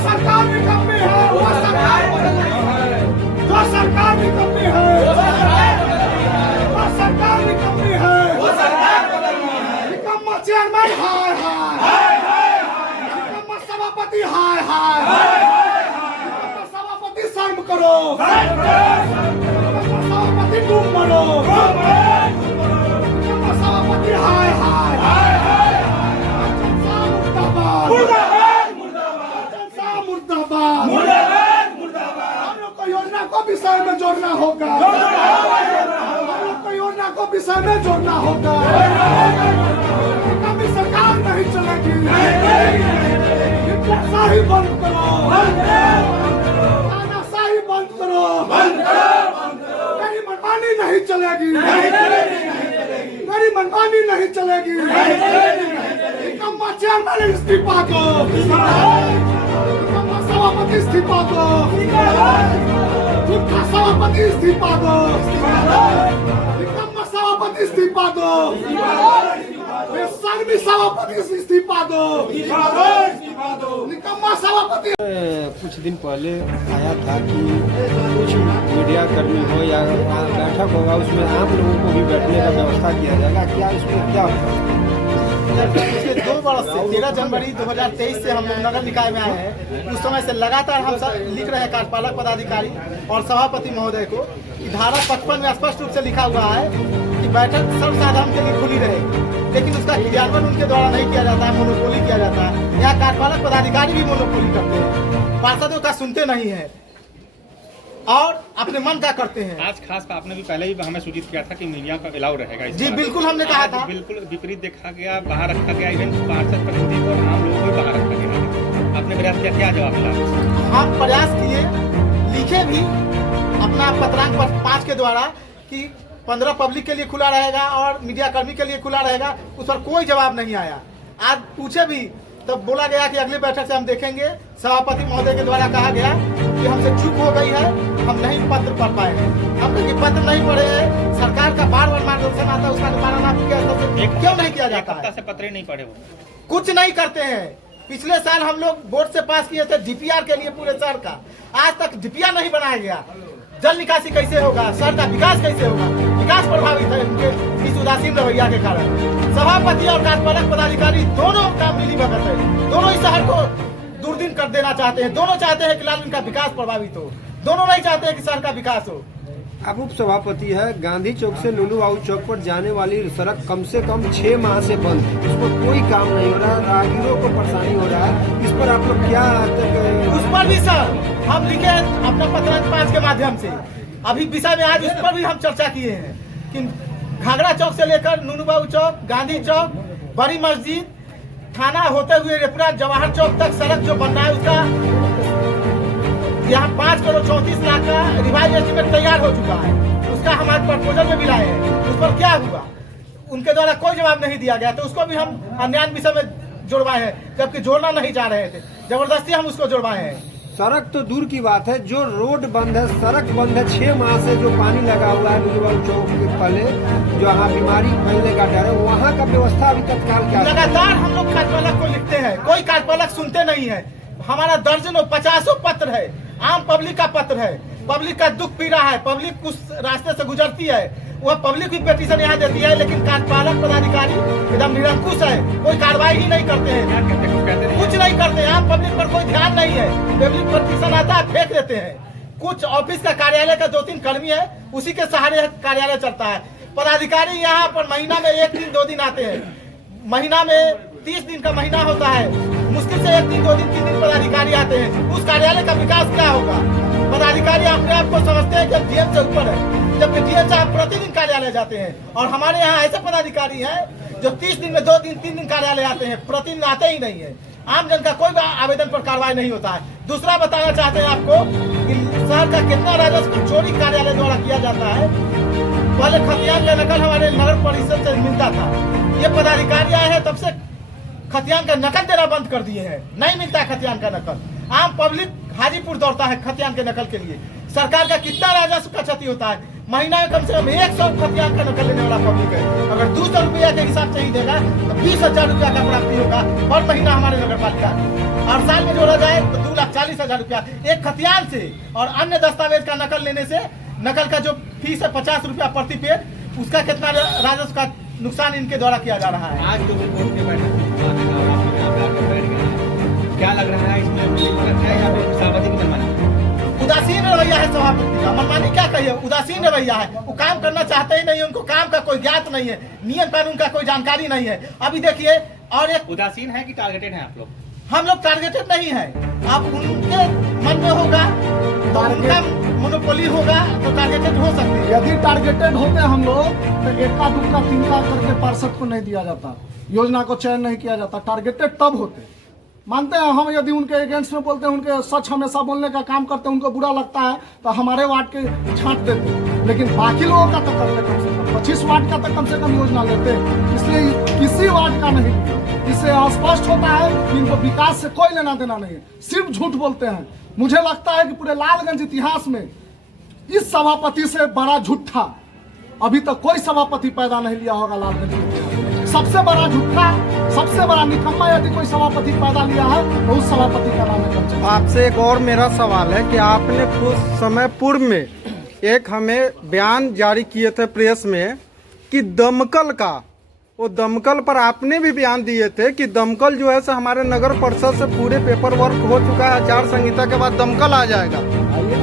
सरकार निकम्मी है, वो सरकार जो सरकार निकम्मी है, वो सरकार निकम्मी है, निकम्मा चेयरमैन हाय हाय, निकम्मा सभापति हाय हाय, निकम्मा सभापति शर्म करो, निकम्मा सभापति तुम मरो, निकम्मा सभापति हाय हाय, जनता मुर्दाबाद, हम लोग को योजना को विषय में जोड़ना होगा, हम लोग को योजना को विषय में जोड़ना होगा। कभी सरकार नहीं चलेगी, हिटलरशाही बंद करो, तानाशाही बंद करो, मेरी मनमानी नहीं चलेगी, मेरी मनमानी नहीं चलेगी। निकम्मा चेयरमैन इस्तीफा दो, निकम्मा सभापति इस्तीफा दो, झूठा सभापति इस्तीफा दो, निकम्मा सभापति इस्तीफा दो, बेशर्मी सभापति इस्तीफा दो, निकम्मा सभापति। कुछ दिन पहले आया था कि कुछ मीडिया कर्मी हो या बैठक होगा, उसमें आम लोगों को भी बैठने का व्यवस्था किया जाएगा, क्या इसमें क्या होगा? पिछले 2 वर्ष से 13 जनवरी 2023 से हम लोग नगर निकाय में आए हैं। उस समय से लगातार हम सब लिख रहे हैं कार्यपालक पदाधिकारी और सभापति महोदय को कि धारा 55 में स्पष्ट रूप से लिखा हुआ है कि बैठक सर्वसाधारण के लिए खुली रहेगी, लेकिन उसका क्रियान्वयन उनके द्वारा नहीं किया जाता है, मोनोपोली किया जाता है। यहाँ कार्यपालक पदाधिकारी भी मोनोपोली करते हैं, पार्षदों का सुनते नहीं है और अपने मन का करते हैं। आज खास का आपने भी पहले ही हमें सूचित किया था कि मीडिया का अलाउ रहेगा। जी बिल्कुल, हमने कहा था। बिल्कुल विपरीत देखा गया, बाहर रखा गया, इवन पार्षद प्रतिनिधि को और आम लोगों को बाहर रखा गया। आपने प्रयास किया, क्या जवाब मिला? हम प्रयास किए, लिखे भी अपना पत्रांक 5 के द्वारा कि 15 पब्लिक के लिए खुला रहेगा और मीडिया कर्मी के लिए खुला रहेगा। उस पर कोई जवाब नहीं आया। आज पूछे भी तब बोला गया कि अगली बैठक से हम देखेंगे। सभापति महोदय के द्वारा कहा गया कि हमसे चूक हो गई है, हम नहीं पत्र पढ़ पाए हैं। हम लोग पत्र नहीं पढ़े हैं, सरकार का बार बार मार्गदर्शन आता है, उसका निवारण क्यों नहीं किया जाता है? से पत्र नहीं पढ़े, वो कुछ नहीं करते हैं। पिछले साल हम लोग बोर्ड से पास किए थे डीपीआर के लिए पूरे शहर का, आज तक डीपीआर नहीं बनाया गया। जल निकासी कैसे होगा, शहर का विकास कैसे होगा? विकास प्रभावित है उनके इस उदासीन रवैया के कारण। सभापति और कार्यपालक पदाधिकारी दोनों का मिलीभगत है, दोनों इस शहर को दुर्दिन कर देना चाहते हैं। दोनों चाहते हैं कि लालगंज का विकास प्रभावित हो, दोनों नहीं चाहते हैं कि शहर का विकास हो। आप उप सभापति है, गांधी चौक से लुलू बाबू चौक पर जाने वाली सड़क कम से कम 6 माह से बंद है, उस पर कोई काम नहीं हो रहा, राहगीरों को परेशानी हो रहा है। इस पर आप लोग क्या उस पर भी सर हम लिखे अपना पत्रांक 5 के माध्यम से अभी विषय में, आज उस पर भी हम चर्चा किए हैं कि घाघरा चौक से लेकर लुलू बाबू चौक, गांधी चौक, बड़ी मस्जिद, थाना होते हुए रेपुरा जवाहर चौक तक सड़क जो बन रहा है उसका यहाँ 5 करोड़ 34 लाख का रिवाइज एस्टीमेट तैयार हो चुका है। उसका हमारे प्रपोजल में भी लाए हैं, उस पर क्या हुआ उनके द्वारा कोई जवाब नहीं दिया गया, तो उसको भी हम अन्य विषय में जुड़वाए हैं, जबकि जोड़ना नहीं चाह रहे थे, जबरदस्ती हम उसको जुड़वाए हैं। सड़क तो दूर की बात है, जो रोड बंद है, सड़क बंद है 6 माह से, जो पानी लगा हुआ है लुलू बाबू चौक के पहले, जो यहाँ बीमारी फैलने का डर है, वहाँ का व्यवस्था अभी तत्काल क्या? लगातार हम लोग कार्यपालक को लिखते हैं, कोई कार्यपालक सुनते नहीं है। हमारा दर्जनों 50 पत्र है, आम पब्लिक का पत्र है, पब्लिक का दुख पीड़ा है, पब्लिक उस रास्ते से गुजरती है, वह पब्लिक भी पेटिशन यहाँ देती है, लेकिन कार्यपालक पदाधिकारी एकदम निरंकुश है, कोई कार्रवाई ही नहीं करते हैं, कुछ नहीं करते हैं। आम पब्लिक पर कोई ध्यान नहीं है, पब्लिक पेटिशन आता है फेंक देते हैं। कुछ ऑफिस का कार्यालय का 2-3 कर्मी है, उसी के सहारे कार्यालय चलता है। पदाधिकारी यहाँ पर महीना में 1 दिन 2 दिन आते हैं, महीना में 30 दिन का महीना होता है, मुश्किल से 1 दिन 2 दिन 3 दिन पदाधिकारी आते हैं। उस कार्यालय का विकास क्या होगा? पदाधिकारी अपने आप को समझते हैं कि डीएम से ऊपर है, जबकि डीएम साहब प्रतिदिन कार्यालय जाते हैं। और हमारे यहाँ ऐसे पदाधिकारी हैं जो 30 दिन में 2 दिन 3 दिन कार्यालय आते हैं, प्रतिदिन आते ही नहीं है। आम जन का कोई आवेदन पर कार्रवाई नहीं होता है। दूसरा बताना चाहते हैं आपको कि शहर का कितना राजस्व चोरी कार्यालय द्वारा किया जाता है। पहले खतियान का नकल हमारे नगर परिषद से मिलता था, ये पदाधिकारी आए हैं तब से खतियान का नकल देना बंद कर दिए हैं, नहीं मिलता है खतियान का नकल। आम पब्लिक हाजीपुर दौड़ता है खतियान के नकल के लिए। सरकार का कितना राजस्व का क्षति होता है, महीना में कम से कम 100 खतियान का नकल लेने वाला पब्लिक है। अगर 200 रुपया के हिसाब से ही देगा तो 20,000 रुपया का प्राप्ति होगा हर महीना हमारे नगर पालिका, और साल में जोड़ा जाए तो 2,40,000 45,000 रुपया एक खतियान से और अन्य दस्तावेज का नकल लेने से, नकल का जो फीस है 50 रुपया प्रति पेज, उसका कितना राजस्व का नुकसान इनके द्वारा किया जा रहा है। आज जो कोर्ट के बैठक बैठ गए हैं, क्या लग रहा है इसमें गलत है या फिर सभापति की मनमानी? उदासीन रवैया है सभापति का। मनमानी क्या कहिए, उदासीन रवैया है। वो काम करना चाहते ही नहीं, उनको काम का कोई ज्ञात नहीं है, नियम कानून का कोई जानकारी नहीं है। अभी देखिए, और एक उदासीन है कि टारगेटेड है आप लोग? हम लोग टारगेटेड नहीं है। अब उनके मन में होगा तो उनका मोनोपोली होगा तो टारगेटेड हो सकते हैं। यदि टारगेटेड होते हम लोग तो इक्का दुक्का तिनका करके पार्षद को नहीं दिया जाता, योजना को चयन नहीं किया जाता। टारगेटेड तब होते, मानते हैं हम, यदि उनके अगेंस्ट में बोलते हैं, उनके सच हमेशा बोलने का काम करते हैं, उनको बुरा लगता है तो हमारे वार्ड के छांट देते हैं, लेकिन बाकी लोगों का तो करते कम से कम 25 वार्ड का तो कम से कम योजना लेते हैं। इसलिए किसी वार्ड का नहीं। इससे स्पष्ट होता है कि इनको विकास से कोई लेना देना नहीं है, सिर्फ झूठ बोलते हैं। मुझे लगता है कि पूरे लालगंज इतिहास में इस सभापति से बड़ा झूठा अभी तक कोई सभापति पैदा नहीं लिया होगा लालगंज में। सबसे बड़ा झूठा, सबसे बड़ा निकम्मा यदि कोई सभापति पैदा लिया है तो उस सभापति का नाम है। आपसे एक और मेरा सवाल है कि आपने कुछ समय पूर्व में एक हमें बयान जारी किए थे प्रेस में कि दमकल का, वो दमकल पर आपने भी बयान दिए थे कि दमकल जो है सो हमारे नगर परिषद से पूरे पेपर वर्क हो चुका है, आचार संहिता के बाद दमकल आ जाएगा।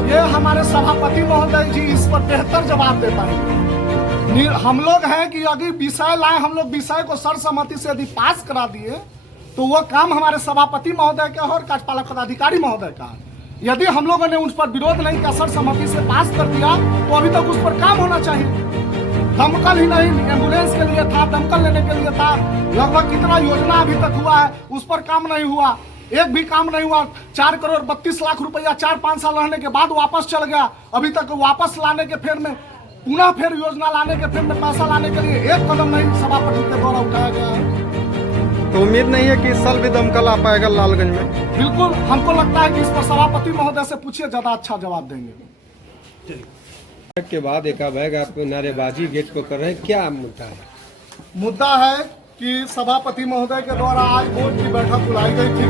ये हमारे सभापति महोदय जी इस पर बेहतर जवाब दे पाएंगे। हम लोग हैं कि अगर विषय लाए, हम लोग विषय को सर्वसम्मति से यदि पास करा दिए तो वो काम हमारे सभापति महोदय का और कार्यपालक पदाधिकारी महोदय का है। यदि हम लोगों ने उस पर विरोध नहीं किया, सर्वसम्मति से पास कर दिया, तो अभी तक उस पर काम होना चाहिए। दमकल ही नहीं, एम्बुलेंस के लिए था, दमकल लेने के लिए था, लगभग कितना योजना अभी तक हुआ है, उस पर काम नहीं हुआ, एक भी काम नहीं हुआ। 4 करोड़ 32 लाख रुपया 4-5 साल रहने के बाद वापस चल गया। अभी तक वापस लाने के फेर में, पुनः फिर योजना लाने के फेर में पैसा लाने के लिए एक कदम नहीं सभापति के द्वारा उठाया गया है। तो उम्मीद नहीं है कि इस साल भी दमकल आ पाएगा लालगंज में? बिल्कुल, हमको लगता है कि इस पर सभापति महोदय से पूछिए, ज्यादा अच्छा जवाब देंगे। के बाद एक बैग आप नारेबाजी गेट को कर रहे हैं, क्या मुद्दा है? मुद्दा है कि सभापति महोदय के द्वारा आज बोर्ड की बैठक बुलाई गई थी।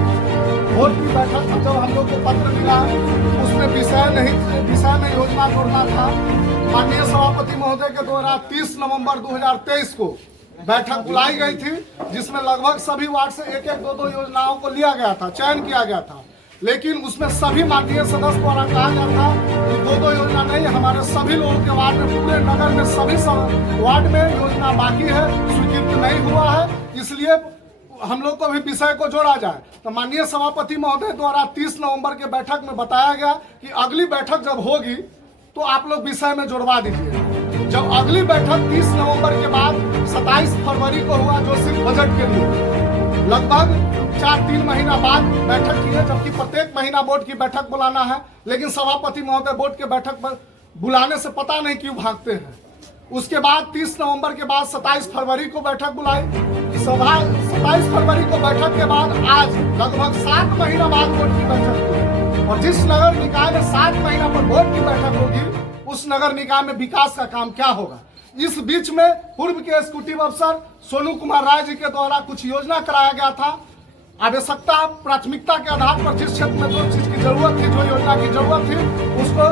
बोर्ड की बैठक में जब हम लोग को पत्र मिला, उसमें विषय में योजना जोड़ना था। माननीय सभापति महोदय के द्वारा 30 नवंबर 2023 को बैठक बुलाई गई थी, जिसमें लगभग सभी वार्ड से 1-1, 2-2 योजनाओं को लिया गया था, चयन किया गया था। लेकिन उसमें सभी माननीय सदस्य द्वारा कहा गया था कि 2-2 योजना नहीं, हमारे सभी लोगों के वार्ड में, पूरे नगर में सभी वार्ड में योजना बाकी है, स्वीकृत नहीं हुआ है, इसलिए हम लोग को भी विषय को जोड़ा जाए। तो माननीय सभापति महोदय द्वारा 30 नवंबर के बैठक में बताया गया कि अगली बैठक जब होगी तो आप लोग विषय में जोड़वा दीजिए। जब अगली बैठक 30 नवंबर के बाद 27 फरवरी को हुआ, जो सिर्फ बजट के लिए, लगभग 4-3 महीना बाद बैठक की है, जबकि प्रत्येक महीना बोर्ड की बैठक बुलाना है, लेकिन सभापति महोदय बोर्ड के बैठक पर बुलाने से पता नहीं क्यों भागते हैं। उसके बाद 30 नवंबर के बाद 27 फरवरी को बैठक बुलाई। 27 फरवरी को बैठक के बाद आज लगभग 7 महीना बाद बोर्ड की बैठक हुई, और जिस नगर निकाय में 7 महीना पर बोर्ड की बैठक होगी, उस नगर निकाय में विकास का काम क्या होगा? इस बीच में पूर्व के एग्जीक्यूटिव अफसर सोनू कुमार राय जी के द्वारा कुछ योजना कराया गया था। आवश्यकता, प्राथमिकता के आधार पर जिस क्षेत्र में जो चीज की जरूरत थी, जो योजना की जरूरत थी, उसको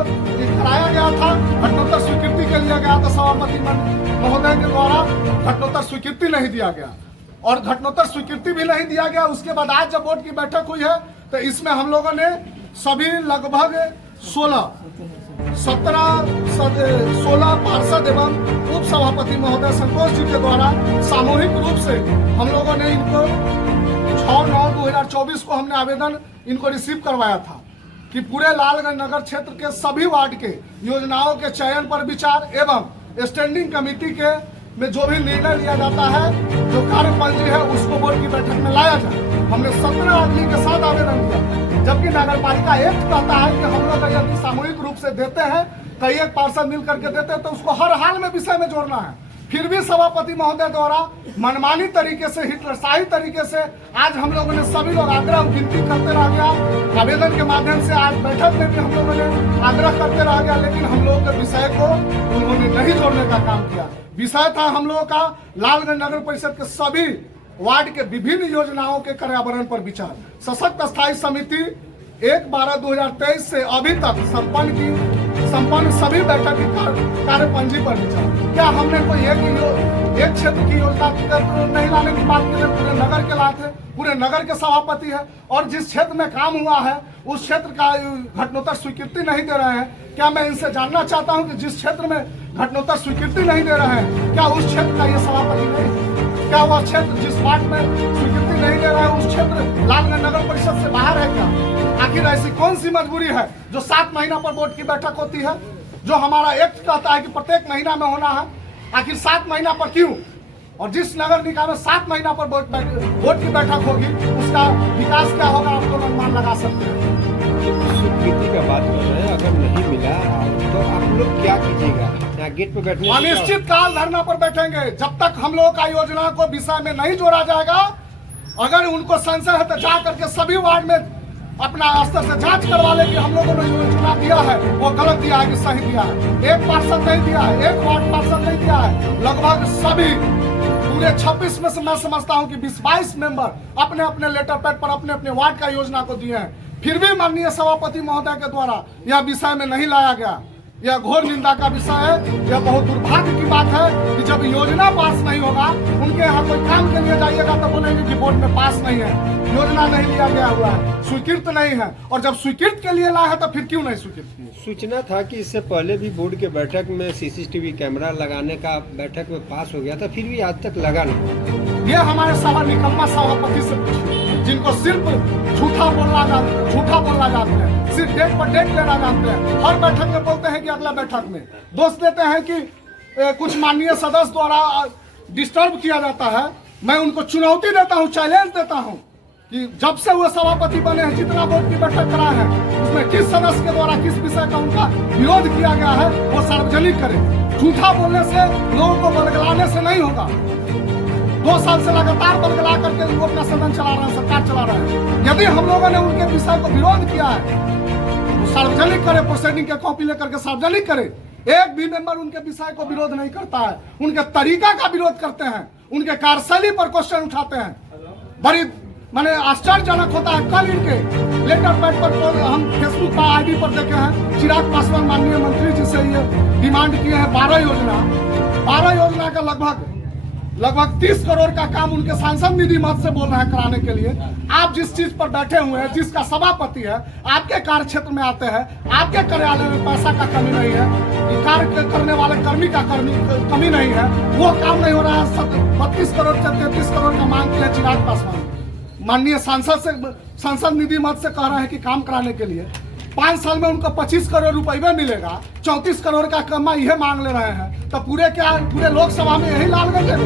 कराया गया था। घटनोत्तर स्वीकृति के लिए गया था, सभापति महोदय के द्वारा घटनोत्तर स्वीकृति नहीं दिया गया, और घटनोत्तर स्वीकृति भी नहीं दिया गया। उसके बाद आज जब बोर्ड की बैठक हुई है तो इसमें हम लोगों ने सभी लगभग 16 पार्षद एवं उप सभापति महोदय संतोष जी के द्वारा सामूहिक रूप से हम लोगों ने इनको 6/9/2024 को हमने आवेदन इनको रिसीव करवाया था कि पूरे लालगंज नगर क्षेत्र के सभी वार्ड के योजनाओं के चयन पर विचार एवं स्टैंडिंग कमेटी के में जो भी निर्णय लिया जाता है, जो कार्यपंजी है, उसको बोर्ड की बैठक में लाया जाए। हमने 17 आदमी के साथ आवेदन दिया, जबकि नगर पालिका एक्ट कहता है कि हम लोग यदि सामूहिक रूप से देते हैं, कई एक पार्षद मिल करके देते हैं, तो उसको हर हाल में विषय में जोड़ना है। फिर भी सभापति महोदय द्वारा मनमानी तरीके से, हिटलरशाही तरीके से आज हम लोगों ने सभी लोग आग्रह विनती करते रह गया, आवेदन के माध्यम से आज बैठक में भी हम लोगों ने आग्रह करते रह गया, लेकिन हम लोगों के विषय को उन्होंने नहीं जोड़ने का काम किया। विषय था हम लोगों का लालगंज नगर परिषद के सभी वार्ड के विभिन्न योजनाओं के कार्यान्वयन पर विचार। सशक्त स्थायी समिति 1/12/2023 से अभी तक संपन्न सभी बैठक की कार्यपंजी पर विचार। क्या हमने कोई एक क्षेत्र की योजना नहीं लाने की बात की? पूरे नगर के लाए थे, पूरे नगर के सभापति है, और जिस क्षेत्र में काम हुआ है उस क्षेत्र का घटनोत्तर स्वीकृति नहीं दे रहे हैं। क्या मैं इनसे जानना चाहता हूं कि जिस क्षेत्र में घटनोत्तर स्वीकृति नहीं दे रहे हैं, क्या उस क्षेत्र का ये सभापति नहीं? क्या वह क्षेत्र जिस वार्ड में स्वीकृति नहीं दे रहा है उस क्षेत्र लालगंज नगर परिषद से बाहर है क्या? आखिर ऐसी कौन सी मजबूरी है जो 7 महीना पर बोर्ड की बैठक होती है, जो हमारा एक्ट कहता है कि प्रत्येक महीना में होना है? आखिर 7 महीना पर क्यों? और जिस नगर निकाय में 7 महीना पर बोर्ड की बैठक होगी उसका विकास क्या होगा, आप लोग अनुमान लगा सकते हैं। स्वीकृति का बात कर रहे हैं, अगर नहीं मिला तो आप लोग क्या कीजिएगा? यहाँ गेट पे बैठने अनिश्चित काल धरना पर बैठेंगे जब तक हम लोगों का योजना को विषय में नहीं जोड़ा जाएगा। अगर उनको संशय है तो जा करके सभी वार्ड में अपना स्तर से जांच करवा ले कि हम लोगों ने जो चुनाव दिया है वो गलत दिया है कि सही दिया है। एक पार्षद नहीं दिया है, एक वार्ड पार्षद नहीं दिया है, लगभग सभी पूरे 26 में से मैं समझता हूं कि 20-22 मेंबर अपने अपने लेटर पैड पर अपने अपने वार्ड का योजना को दिए हैं। फिर भी माननीय सभापति महोदय के द्वारा यह विषय में नहीं लाया गया। यह घोर निंदा का विषय है। यह बहुत दुर्भाग्य की बात है कि जब योजना पास नहीं होगा, उनके यहाँ कोई काम के लिए जाइएगा तो बोलेंगे कि बोर्ड में पास नहीं है, योजना नहीं लिया गया हुआ है, स्वीकृत नहीं है। और जब स्वीकृत के लिए लाया है तो फिर क्यों नहीं स्वीकृत किया? सूचना था कि इससे पहले भी बोर्ड के बैठक में सीसीटीवी कैमरा लगाने का बैठक में पास हो गया था, फिर भी आज तक लगा नहीं। ये हमारे सभा निकम्मा सभापति से पूछिए, जिनको सिर्फ झूठा बोलना जानते हैं, सिर्फ डेट पर डेट लेना जानते हैं। हर बैठक में बोलते हैं कि अगला बैठक में दोष देते हैं कि कुछ माननीय सदस्य द्वारा डिस्टर्ब किया जाता है। मैं उनको चुनौती देता हूं, चैलेंज देता हूं कि जब से वो सभापति बने हैं, जितना बोर्ड की बैठक कराए हैं उसमें किस सदस्य के द्वारा किस विषय का उनका विरोध किया गया है वो सार्वजनिक करें। झूठा बोलने से, लोगों को बलगलाने से नहीं होगा। 2 साल से लगातार बलगला करके वो अपना सदन चला रहे हैं, सरकार चला रहे हैं। यदि हम लोगों ने उनके विषय को विरोध किया है तो सार्वजनिक करे, प्रोसीडिंग के कॉपी लेकर के सार्वजनिक करे। एक भी मेंबर उनके विषय को विरोध नहीं करता है, उनके तरीका का विरोध करते हैं, उनके कार्यशैली पर क्वेश्चन उठाते हैं। बड़ी माने आश्चर्यजनक होता है। कल इनके लेटर पैड पर हम फेसबुक पर आईडी पर देखे हैं, चिराग पासवान माननीय मंत्री जी से ये डिमांड किए हैं 12 योजना का लगभग 30 करोड़ का काम उनके सांसद निधि मद से बोल रहे हैं कराने के लिए। आप जिस चीज पर बैठे हुए हैं, जिसका सभापति है, आपके कार्य क्षेत्र में आते हैं, आपके कार्यालय में पैसा का कमी नहीं है, कार्य करने वाले कर्मी का कमी नहीं है, वो काम नहीं हो रहा है। 32 करोड़ से 33 करोड़ का मांग किया चिराग पासवान माननीय सांसद निधि मद से कह रहे हैं कि काम कराने के लिए 5 साल में उनको 25 करोड़ रुपये मिलेगा, 34 करोड़ का कमा यह मांग ले रहे हैं। तो पूरे लोकसभा में यही लालगंज है।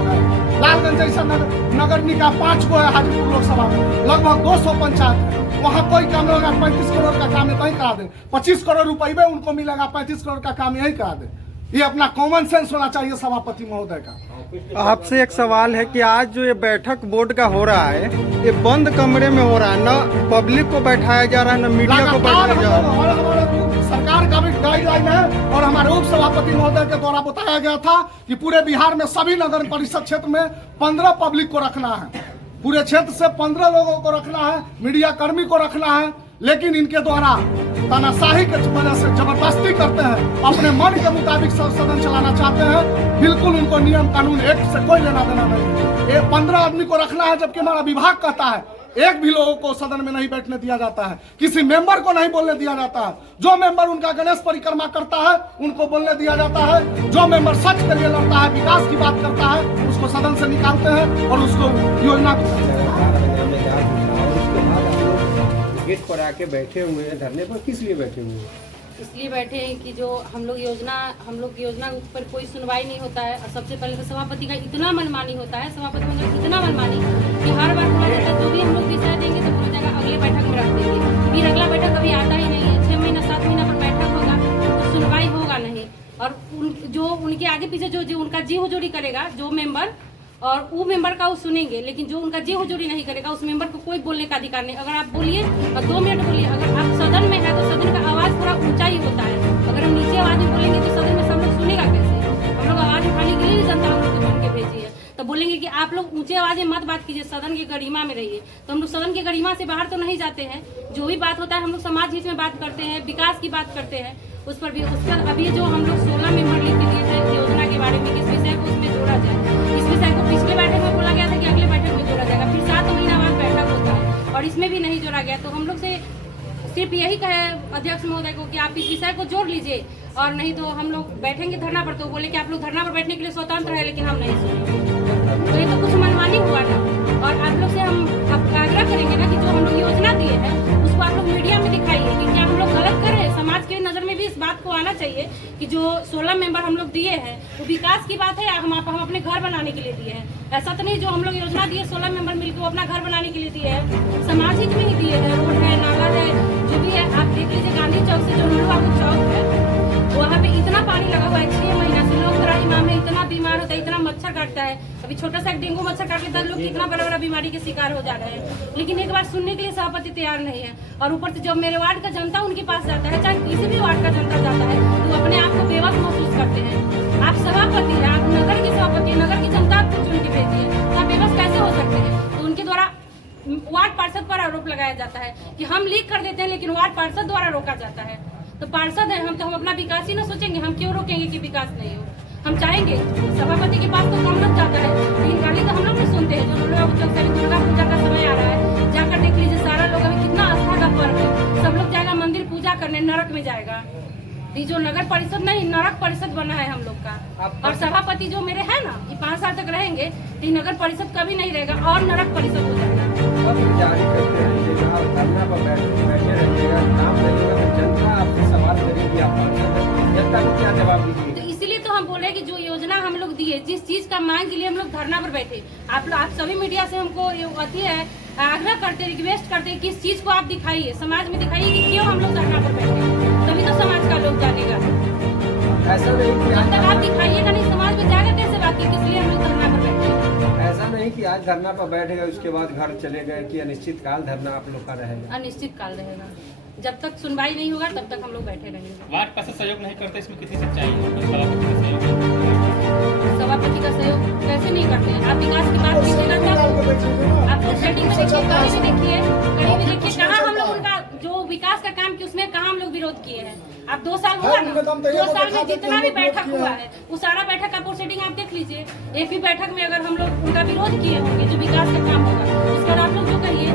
लालगंज जैसा नगर निकाय 5 गो है हाजीपुर लोकसभा में, लगभग 200 पंचायत है, वहाँ कोई काम नहीं होगा। 35 करोड़ का काम यही करा दे, 25 करोड़ रुपये उनको मिलेगा, 35 करोड़ का काम यही करा दे। ये अपना कॉमन सेंस होना चाहिए सभापति महोदय का। आपसे एक सवाल है कि आज जो ये बैठक बोर्ड का हो रहा है, ये बंद कमरे में हो रहा है, न पब्लिक को बैठाया जा रहा है, न मीडिया को बैठाया जा रहा है। सरकार का भी गाइडलाइन है और हमारे उप सभापति महोदय के द्वारा बताया गया था कि पूरे बिहार में सभी नगर परिषद क्षेत्र में 15 पब्लिक को रखना है, पूरे क्षेत्र से 15 लोगों को रखना है, मीडिया कर्मी को रखना है। लेकिन इनके द्वारा तानाशाही के वजह से जबरदस्ती करते हैं, अपने मन के मुताबिक सदन चलाना चाहते हैं। बिल्कुल उनको नियम कानून एक्ट से कोई लेना देना नहीं। ये 15 आदमी को रखना है, जबकि हमारा विभाग कहता है एक भी लोगों को सदन में नहीं बैठने दिया जाता है, किसी मेंबर को नहीं बोलने दिया जाता है। जो मेंबर उनका गणेश परिक्रमा करता है उनको बोलने दिया जाता है। जो मेंबर सच के लिए लड़ता है, विकास की बात करता है, उसको सदन से निकालते हैं और उसको योजना गेट पर आके बैठे हुए हैं धरने पर। किस लिए बैठे हुए हैं? इसलिए बैठे हैं कि जो हम लोग की योजना के ऊपर कोई सुनवाई नहीं होता है। और सबसे पहले तो सभापति का इतना मनमानी होता है, सभापति मतलब इतना मनमानी कि हर बार बोला जाता है जो भी हम लोग विषय देंगे तो बोला जाएगा अगले बैठक में रख देंगे। फिर अगला बैठक कभी आता ही नहीं है। 6 महीना 7 महीना पर बैठक होगा तो सुनवाई होगा नहीं। और जो उनके आगे पीछे जो उनका जी हुजूरी करेगा जो मेंबर, और वो मेंबर का वो सुनेंगे, लेकिन जो उनका जी हुजूरी नहीं करेगा उस मेंबर को कोई बोलने का अधिकार नहीं। अगर आप बोलिए और 2 मिनट बोलिए, अगर आप सदन में है तो सदन का आवाज थोड़ा ऊंचा ही होता है। अगर हम नीचे आवाज में बोलेंगे तो सदन में सब लोग सुनेगा कैसे? हम लोग आवाज उठाने के लिए जनता हम लोग को बन के भेजी है। तो बोलेंगे कि आप लोग ऊंचे आवाज में मत बात कीजिए, सदन की गरिमा में रहिए। तो हम लोग सदन की गरिमा से बाहर तो नहीं जाते हैं, जो भी बात होता है हम लोग समाज हित में बात करते हैं, विकास की बात करते हैं। उस पर अभी जो हम लोग 16 मेंबर लिख के दिए थे योजना के बारे में, किस विषय को उसमें जोड़ा जाए, इस विषय को पिछले बैठक में बोला गया था कि अगले बैठक में जोड़ा जाएगा, फिर 7 महीना बाद बैठक होता है और इसमें भी नहीं जोड़ा गया। तो हम लोग से सिर्फ यही कहे अध्यक्ष महोदय को कि आप इस विषय को जोड़ लीजिए, और नहीं तो हम लोग बैठेंगे धरना पर। तो बोले कि आप लोग धरना पर बैठने के लिए स्वतंत्र है, लेकिन हम नहीं सुनेंगे। तो ये तो कुछ मनमानी हुआ ना। और आप लोग से हम आग्रह करेंगे ना कि जो हम लोग योजना दिए हैं उसको आप लोग मीडिया में दिखाइए कि क्या हम लोग गलत कर रहे हैं। समाज के नजर में भी इस बात को आना चाहिए कि जो 16 मेंबर हम लोग दिए हैं वो विकास की बात है या हम अपने घर बनाने के लिए दिए हैं। ऐसा तो नहीं जो हम लोग योजना दिए 16 मेंबर मिलकर वो अपना घर बनाने के लिए दिए हैं, समाज हित में ही दिए हैं। रोड है, नाला है, जो भी है आप देख लीजिए। गांधी चौक से जो नलवा चौक है वहाँ पे इतना पानी लगा हुआ है 6 महीना से। लोग त्राहिमाम में इतना बीमार होता है, इतना मच्छर काटता है। अभी छोटा सा डेंगू मच्छर काट लेता है, लोग कितना बड़ा बड़ा बीमारी के शिकार हो जा रहे हैं। लेकिन एक बार सुनने के लिए सभापति तैयार नहीं है। और ऊपर से जब मेरे वार्ड का जनता उनके पास जाता है, चाहे किसी भी वार्ड का जनता जाता है, तो अपने आप को बेबस महसूस करते हैं। आप सभापति हैं, आप नगर के सभापति हैं, नगर की जनता आपको चुन के भेजी है, तो आप बेबस कैसे हो सकते हैं? तो उनके द्वारा वार्ड पार्षद पर आरोप लगाया जाता है कि हम लीक कर देते हैं, लेकिन वार्ड पार्षद द्वारा रोका जाता है। तो पार्षद है हम, तो हम अपना विकास ही ना सोचेंगे? हम क्यों रोकेंगे कि विकास नहीं हो? हम चाहेंगे सभापति के पास तो कम लोग जाता है, लेकिन गाली तो हम लोग भी सुनते हैं। जो लोग दुर्गा पूजा का समय आ रहा है, जाकर देख लीजिए सारा लोग अभी कितना आस्था का पर्व है, सब लोग जाएगा मंदिर पूजा करने, नरक में जाएगा। ये जो नगर परिषद नहीं, नरक परिषद बना है हम लोग का। और सभापति जो मेरे है ना, ये 5 साल तक रहेंगे तो ये नगर परिषद कभी नहीं रहेगा और नरक परिषद हो जाएगा। जारी करते रहिएगा, आप धरना पर बैठे रहिएगा, काम करिएगा, तो जनता आपसे सवाल करेगी, आप जनता को क्या जवाब दीजिए? तो इसीलिए तो हम बोले कि जो योजना हम लोग दिए, जिस चीज का मांग के लिए हम लोग धरना पर बैठे, आप सभी मीडिया से हमको अति है आग्रह करते, रिक्वेस्ट करते कि इस चीज को आप दिखाइए, समाज में दिखाइए कि क्यों हम लोग धरना पर बैठे, तभी तो समाज का लोग जानेगा। ऐसा नहीं कि जब तक आप दिखाइएगा नहीं, समाज में जाएगा कैसे बात की? किस लिए हम लोग धरना पर बैठे? ऐसा नहीं कि आज धरना पर बैठ गए उसके बाद घर चले गए, कि अनिश्चित काल धरना आप लोग का रहेगा? अनिश्चित काल रहेगा, जब तक सुनवाई नहीं होगा तब तक हम लोग बैठे रहेंगे। वार्ड पार्षद सहयोग नहीं करते, इसमें कितनी सच्चाई है? सभापति का सहयोग कैसे नहीं करते हैं? आप विकास की बात कीजिएगा तब आप सेटिंग में देखिए, कहीं भी देखिए, कहीं भी देखिए कहाँ हम लोग उनका जो विकास का काम किया उसमें कहाँ हम लोग विरोध किए हैं। आप 2 साल हुआ ना, 2 साल में जितना भी बैठक हुआ है वो सारा बैठक का प्रोसीडिंग आप देख लीजिए। एक भी बैठक में अगर हम लोग उनका विरोध किए होंगे जो विकास का काम होगा, उसके बाद आप लोग जो कहिए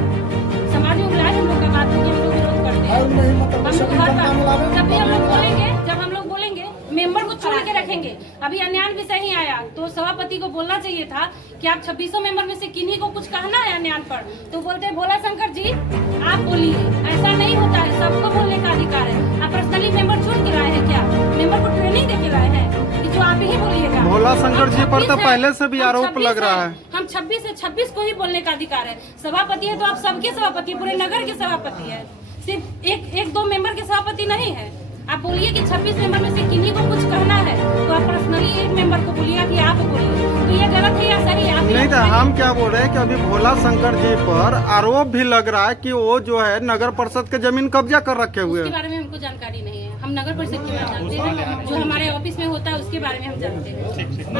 समाज में बुलाए हम लोग का बात होगी, हम लोग विरोध करते हैं। हम लोग हर बार जब भी हम लोग बोलेंगे, जब हम लोग बोलेंगे मेंबर को छोड़ के रखेंगे। अभी अन्यान विषय ही आया तो सभापति को बोलना चाहिए था कि आप 2600 मेंबर में से किन्हीं को कुछ कहना है अन्यान पर, तो बोलते हैं भोला शंकर जी आप बोलिए। ऐसा नहीं होता है, सबको बोलने का अधिकार है। आप पर्सनली मेंबर चुन के लाए हैं क्या? मेंबर को ट्रेनिंग दे के लाए हैं कि जो आप ही बोलिएगा? भोला शंकर जी पर तो पहले से भी आरोप लग रहा है। हम 26 से 26 को ही बोलने का अधिकार है। सभापति है तो आप सबके सभापति है, पूरे नगर के सभापति है, सिर्फ एक 2 मेंबर के सभापति नहीं है। आप बोलिए कि 26 मेंबर में से किन्हीं को कुछ कहना है तो आप पर्सनली एक मेंबर को बोलिए कि आप बोलिए। तो ये गलत है या सही है? नहीं तो हम क्या बोल रहे हैं कि अभी भोला शंकर जी पर आरोप भी लग रहा है कि वो जो है नगर परिषद के जमीन कब्जा कर रखे हुए उसके हैं। बारे में हमको जानकारी नहीं है। हम नगर परिषद के बारे में जानते हैं, जो हमारे ऑफिस में होता है उसके बारे में हम जानते हैं।